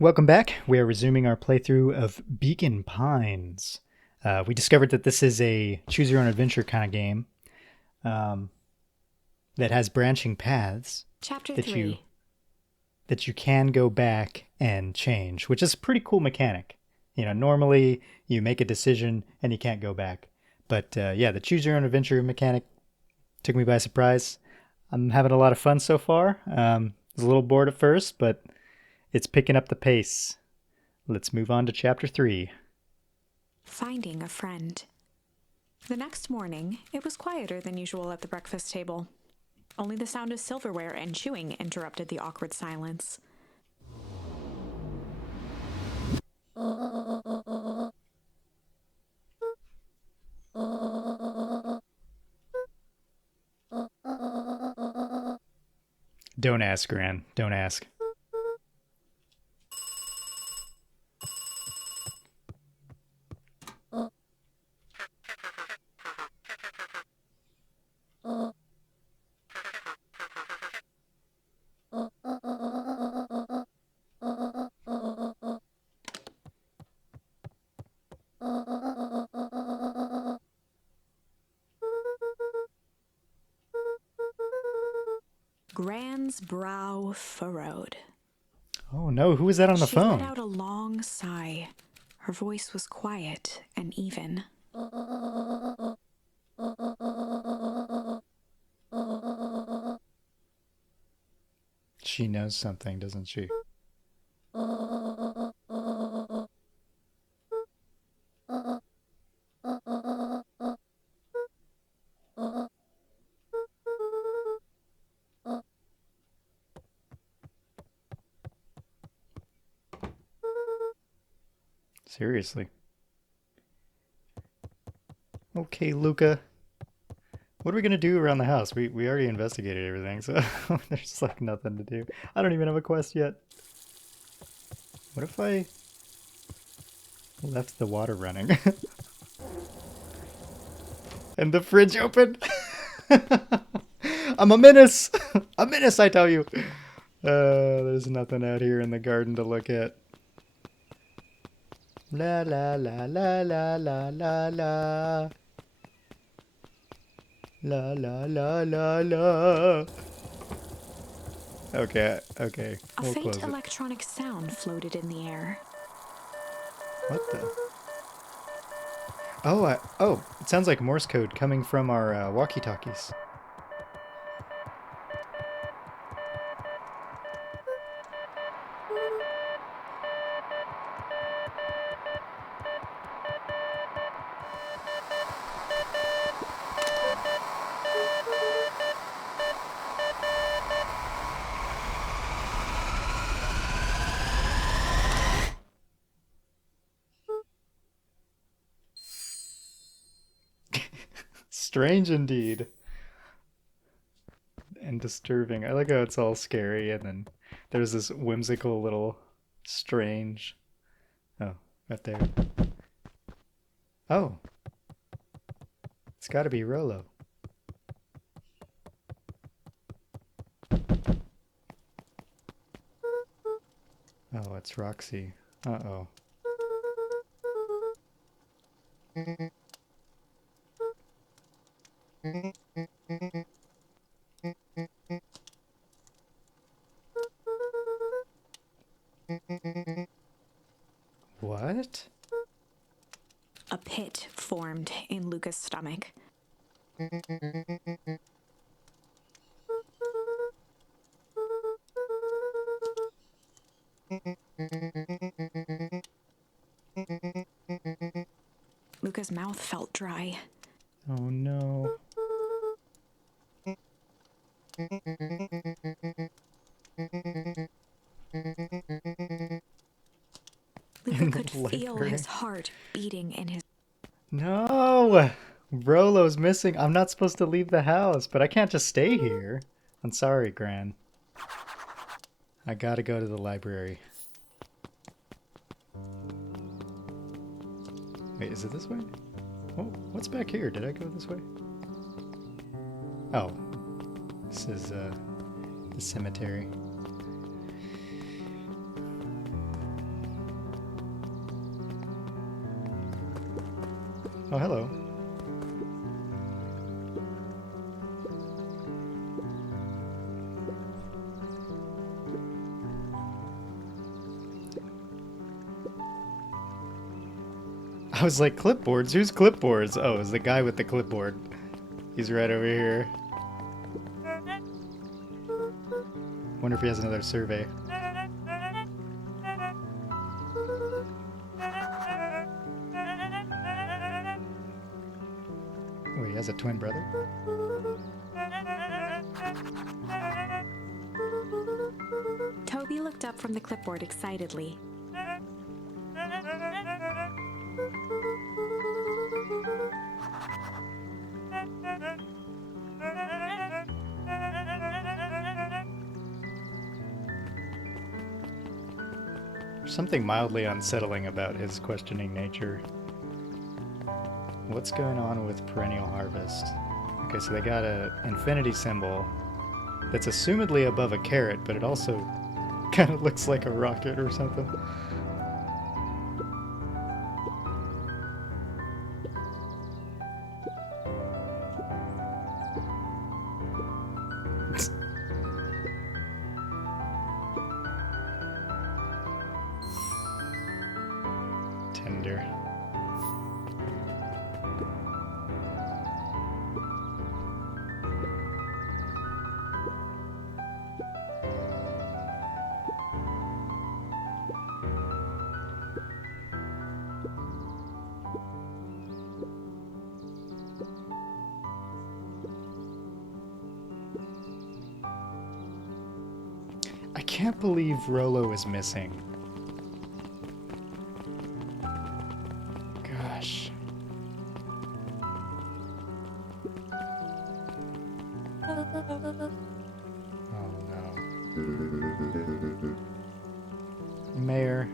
Welcome back. We are resuming our playthrough of Beacon Pines. We discovered that this is a choose your own adventure kind of game um, that has branching paths Chapter that you 3. that you can go back and change, which is a pretty cool mechanic. Normally you make a decision and you can't go back, but yeah, the choose your own adventure mechanic took me by surprise. I'm having a lot of fun so far. I was a little bored at first, but it's picking up the pace. Let's move on to chapter 3. Finding a friend. The next morning, it was quieter than usual at the breakfast table. Only the sound of silverware and chewing interrupted the awkward silence. Don't ask, Gran. Don't ask. Gran's brow furrowed. Oh no, who was that on the She let phone? out a long sigh. Her voice was quiet and even. She knows something, doesn't she? Seriously. Okay, Luca. What are we gonna do around the house? We already investigated everything, so there's like nothing to do. I don't even have a quest yet. What if I left the water running and the fridge open? I'm a menace. A menace, I tell you. There's nothing out here in the garden to look at. La la la la la la la la. La la la la la. Okay, okay. A We'll faint close it. electronic sound floated in the air. What the? Oh, it sounds like Morse code coming from our walkie-talkies. Strange indeed. And disturbing. I like how it's all scary and then there's this whimsical little strange. Oh, right there. Oh, it's gotta be Rolo. Oh, it's Roxy. Uh-oh. What? A pit formed in Luca's stomach. Luca's mouth felt dry. Oh no. Luca In could the feel his library. heart beating in his. No! Rolo's missing. I'm not supposed to leave the house, but I can't just stay here. I'm sorry, Gran. I gotta go to the library. Wait, is it this way? Oh, what's back here? Did I go this way? Oh, this is the cemetery. Oh, hello. I was like, clipboards? Who's clipboards? Oh, it's the guy with the clipboard. He's right over here. Wonder if he has another survey. Wait, he has a twin brother? Toby looked up from the clipboard excitedly. There's something mildly unsettling about his questioning nature. What's going on with Perennial Harvest? Okay, so they got a infinity symbol that's assumedly above a carrot, but it also kind of looks like a rocket or something. Tender. I can't believe Rolo is missing. Gosh. Oh no. Mayor.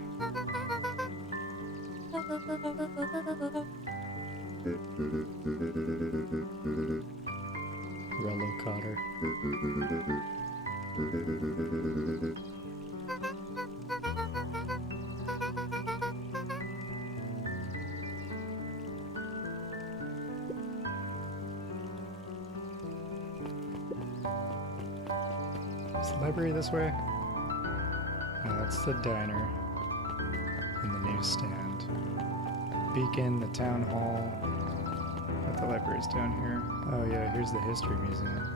Rolo Cotter. Is the library this way? No, that's the diner. And the newsstand. Beacon, the town hall. But the library's down here. Oh yeah, here's the history museum.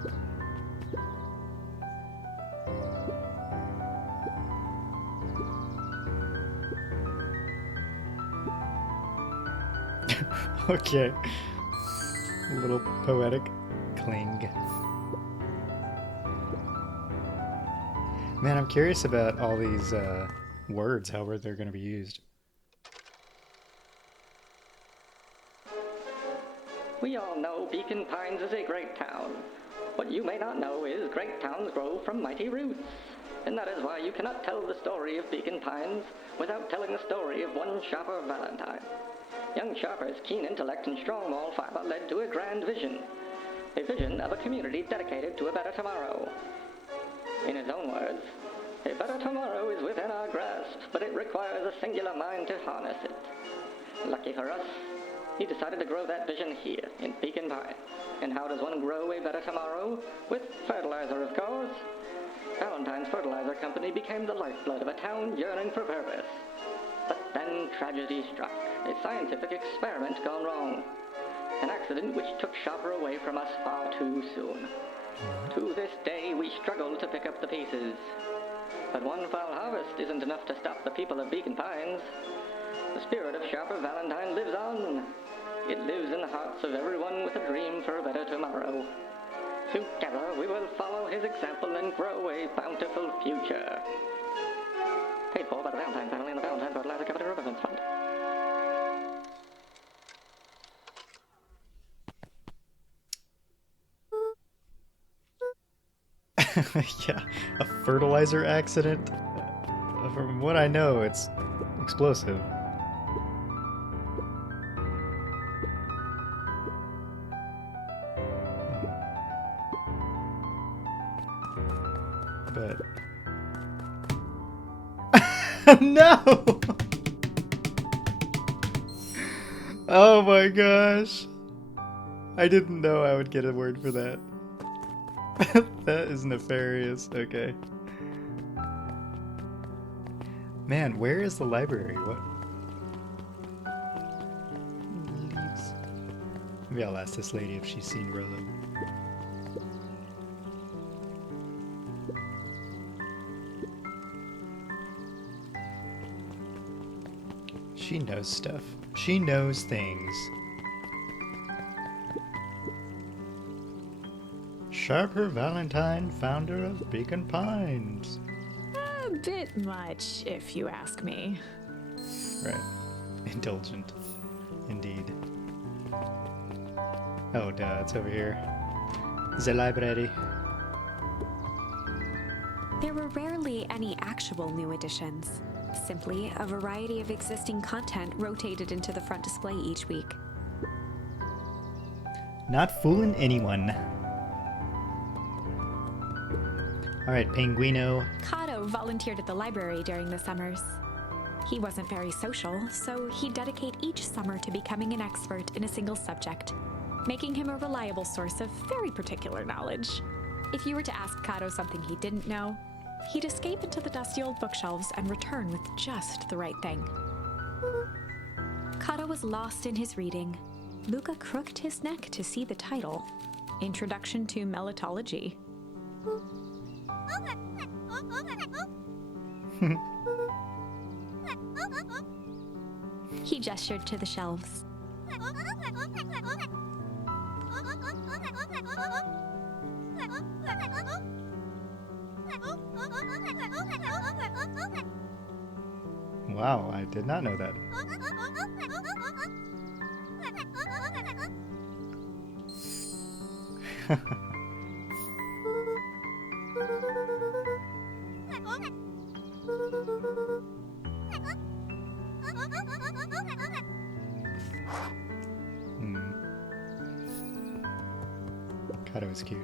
Okay. A little poetic cling. Man, I'm curious about all these words, how they're going to be used. We all know Beacon Pines is a great town. What you may not know is great towns grow from mighty roots. And that is why you cannot tell the story of Beacon Pines without telling the story of one Sharper Valentine. Young Sharper's keen intellect and strong moral fiber led to a grand vision. A vision of a community dedicated to a better tomorrow. In his own words, a better tomorrow is within our grasp, but it requires a singular mind to harness it. Lucky for us, he decided to grow that vision here, in Beacon Pines. And how does one grow a better tomorrow? With fertilizer, of course. Valentine's Fertilizer Company became the lifeblood of a town yearning for purpose. But then tragedy struck, a scientific experiment gone wrong. An accident which took Sharper away from us far too soon. To this day, we struggle to pick up the pieces. But one foul harvest isn't enough to stop the people of Beacon Pines. The spirit of Sharper Valentine lives on. It lives in the hearts of everyone with a dream for a better tomorrow. Together, we will follow his example and grow a bountiful future. Paid for by the Valentine family and the Valentine Fertilizer Capital Reverence Fund. Yeah, a fertilizer accident? From what I know, it's explosive. But... No! Oh my gosh. I didn't know I would get a word for that. That is nefarious. Okay. Man, where is the library? What? Leaves. Maybe I'll ask this lady if she's seen Rolo. She knows stuff. She knows things. Sharper Valentine, founder of Beacon Pines. A bit much, if you ask me. Right. Indulgent. Indeed. Oh, duh, it's over here. The library. There were rarely any actual new additions. Simply a variety of existing content rotated into the front display each week. Not fooling anyone. Alright, Penguino. Kato volunteered at the library during the summers. He wasn't very social, so he'd dedicate each summer to becoming an expert in a single subject, making him a reliable source of very particular knowledge. If you were to ask Kato something he didn't know, he'd escape into the dusty old bookshelves and return with just the right thing. Kato was lost in his reading. Luca crooked his neck to see the title, Introduction to Melitology. He gestured to the shelves. Wow, I did not know that. Kato is cute.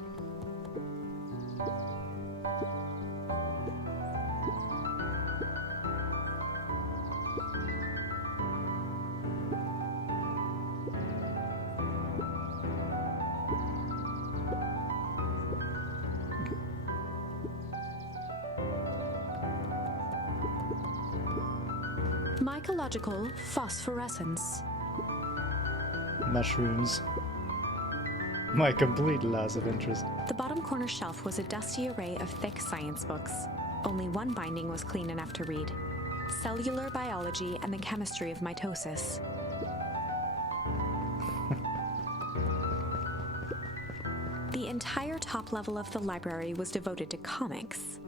Mycological phosphorescence. Mushrooms. My complete loss of interest. The bottom corner shelf was a dusty array of thick science books. Only one binding was clean enough to read: Cellular Biology and the Chemistry of Mitosis. The entire top level of the library was devoted to comics,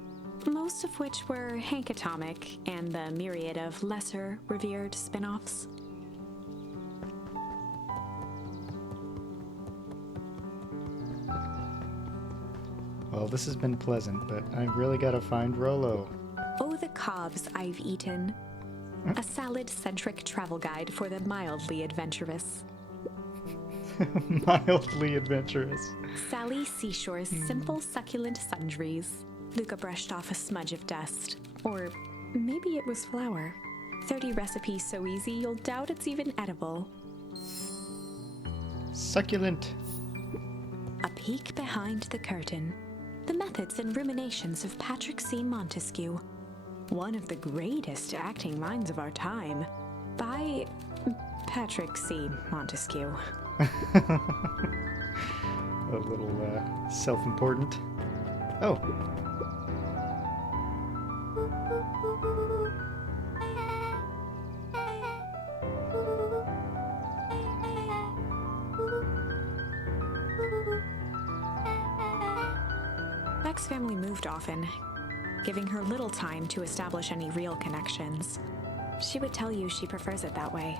most of which were Hank Atomic and the myriad of lesser revered spin-offs. Well, this has been pleasant, but I really gotta find Rolo. Oh, the cobs I've eaten. A salad-centric travel guide for the mildly adventurous. Mildly adventurous. Sally Seashore's simple succulent sundries. Luca brushed off a smudge of dust. Or maybe it was flour. 30 recipes so easy you'll doubt it's even edible. Succulent. A peek behind the curtain. The methods and ruminations of Patrick C. Montesquieu. One of the greatest acting minds of our time. By Patrick C. Montesquieu. A little self-important. Oh. Beck's family moved often, giving her little time to establish any real connections. She would tell you she prefers it that way.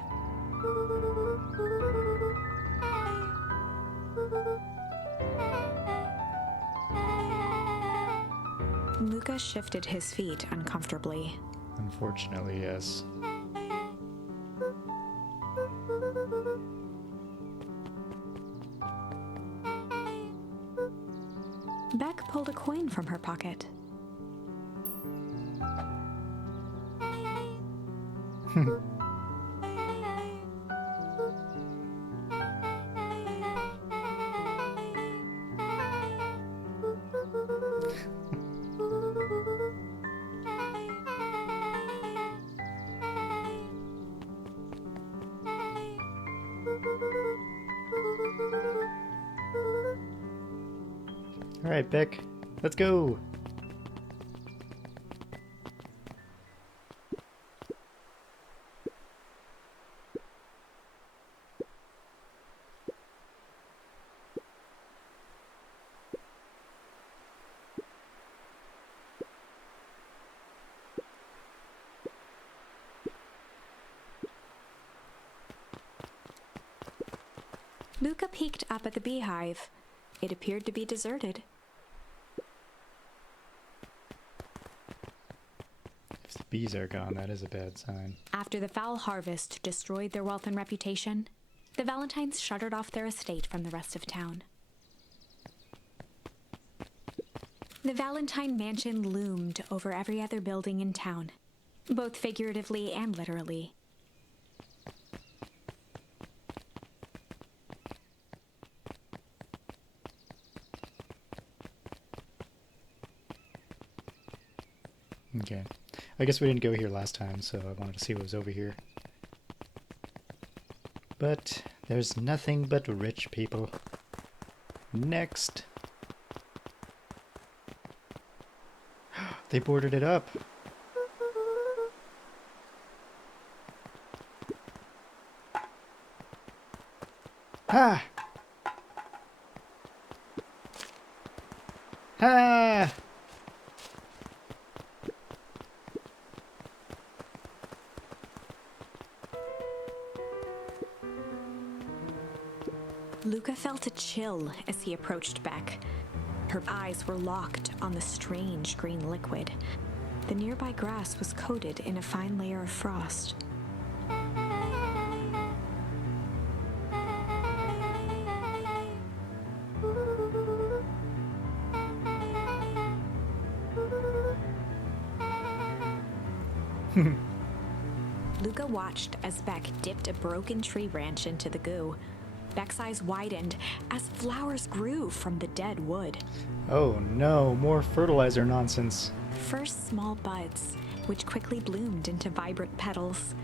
Luca shifted his feet uncomfortably. Unfortunately, yes. Beck pulled a coin from her pocket. Alright, Beck, let's go! Luca peeked up at the beehive. It appeared to be deserted. If the bees are gone, that is a bad sign. After the foul harvest destroyed their wealth and reputation, the Valentines shuttered off their estate from the rest of town. The Valentine mansion loomed over every other building in town, both figuratively and literally. Okay. I guess we didn't go here last time, so I wanted to see what was over here. But there's nothing but rich people. Next. They boarded it up. Ha! Ha! Luca felt a chill as he approached Beck. Her eyes were locked on the strange green liquid. The nearby grass was coated in a fine layer of frost. Luca watched as Beck dipped a broken tree branch into the goo. Beck's eyes widened as flowers grew from the dead wood. Oh no, more fertilizer nonsense. First small buds, which quickly bloomed into vibrant petals.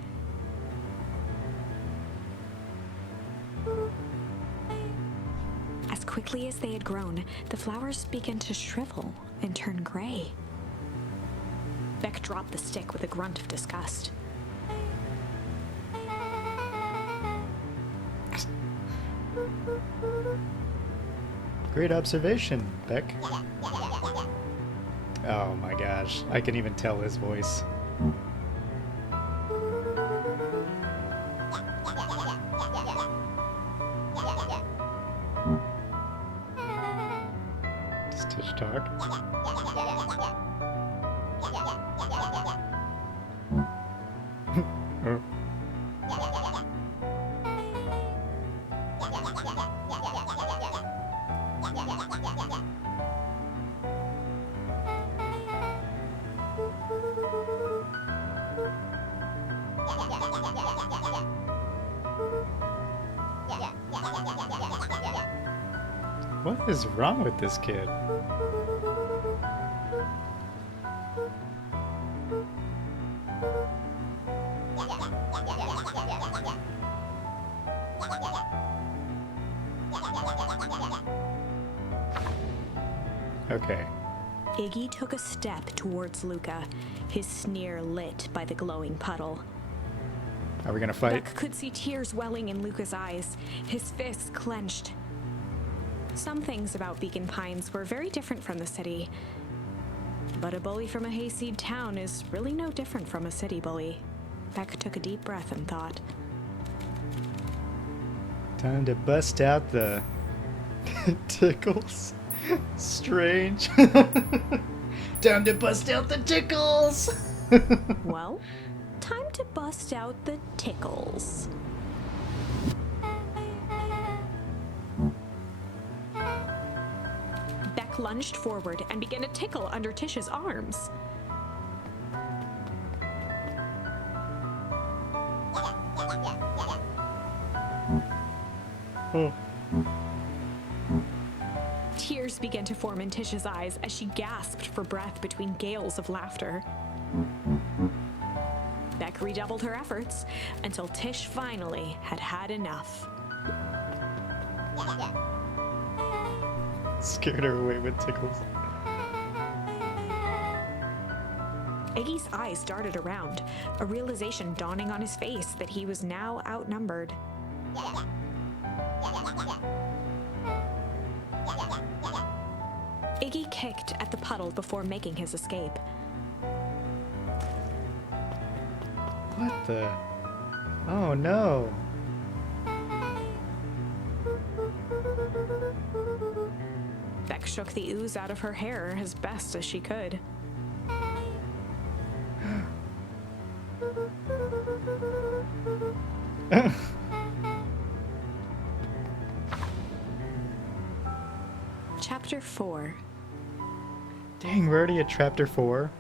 As quickly as they had grown, the flowers began to shrivel and turn gray. Beck dropped the stick with a grunt of disgust. Great observation, Beck. Oh my gosh, I can even tell his voice. Stitch talk. Oh. What is wrong with this kid? Okay. Iggy took a step towards Luca, his sneer lit by the glowing puddle. Are we gonna fight? Beck could see tears welling in Luca's eyes, his fists clenched. Some things about Beacon Pines were very different from the city. But a bully from a hayseed town is really no different from a city bully. Beck took a deep breath and thought. Time to bust out the tickles. Strange. Time to bust out the tickles. Well, time to bust out the tickles. Beck lunged forward and began to tickle under Tish's arms. Oh. Tears began to form in Tish's eyes as she gasped for breath between gales of laughter. Beck redoubled her efforts until Tish finally had had enough. Scared her away with tickles. Iggy's eyes darted around, a realization dawning on his face that he was now outnumbered. Iggy kicked at the puddle before making his escape. What the? Oh no. Beck shook the ooze out of her hair as best as she could. Chapter 4. Dang, we're already at chapter 4.